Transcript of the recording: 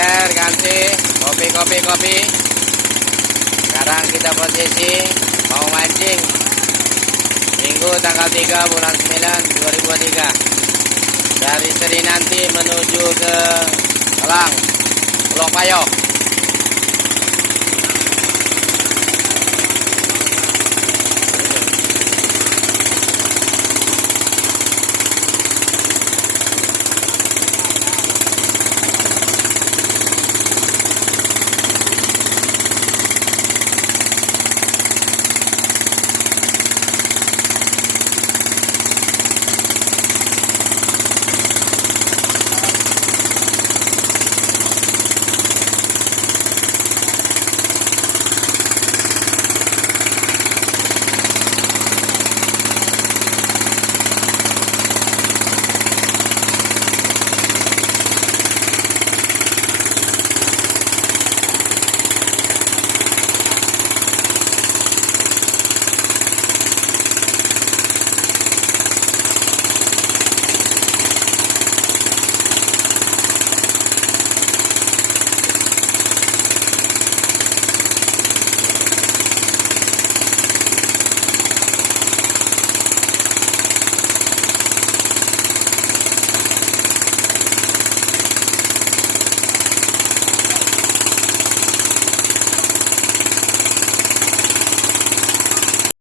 Rider ganti kopi. Sekarang kita posisi mau mancing Minggu tanggal 3 bulan 9 2023 dari Seri Nanti menuju ke Elang Pulau Payo.